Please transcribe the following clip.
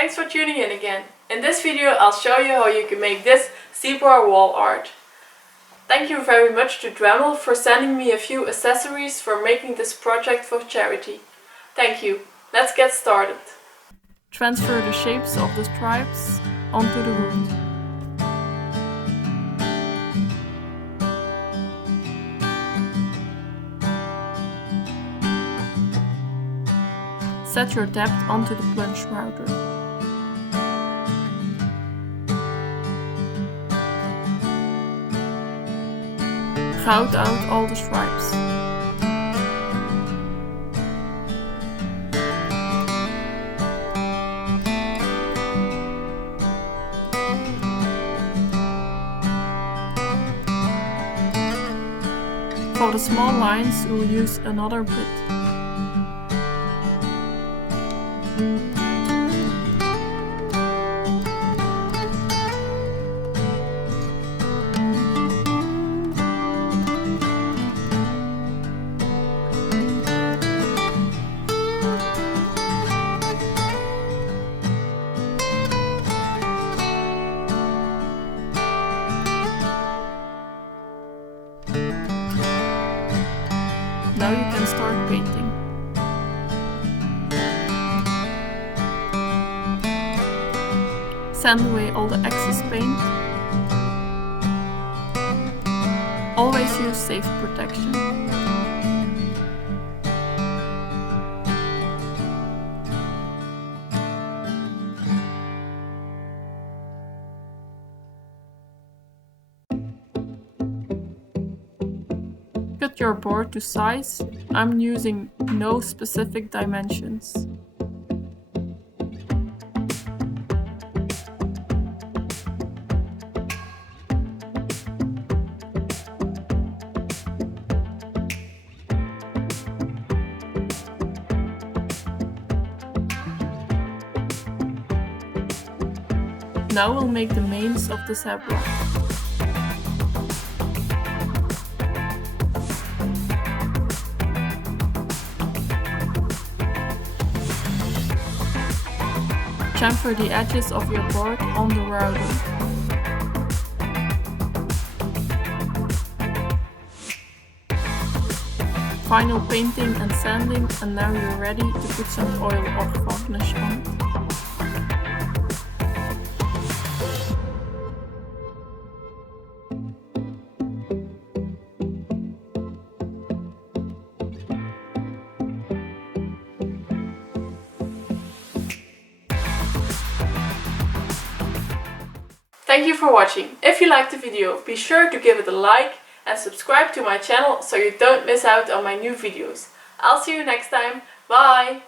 Thanks for tuning in again. In this video I'll show you how you can make this zebra wall art. Thank you very much to Dremel for sending me a few accessories for making this project for charity. Thank you. Let's get started. Transfer the shapes of the stripes onto the wood. Set your depth onto the plunge router. Grout out all the stripes. For the small lines we will use another bit. Now you can start painting. Sand away all the excess paint. Always use safe protection. Cut your board to size. I'm using no specific dimensions. Now we'll make the manes of the zebra. Chamfer the edges of your board on the router. Final painting and sanding, and now you're ready to put some oil or varnish on it. Thank you for watching. If you liked the video, be sure to give it a like and subscribe to my channel so you don't miss out on my new videos. I'll see you next time. Bye!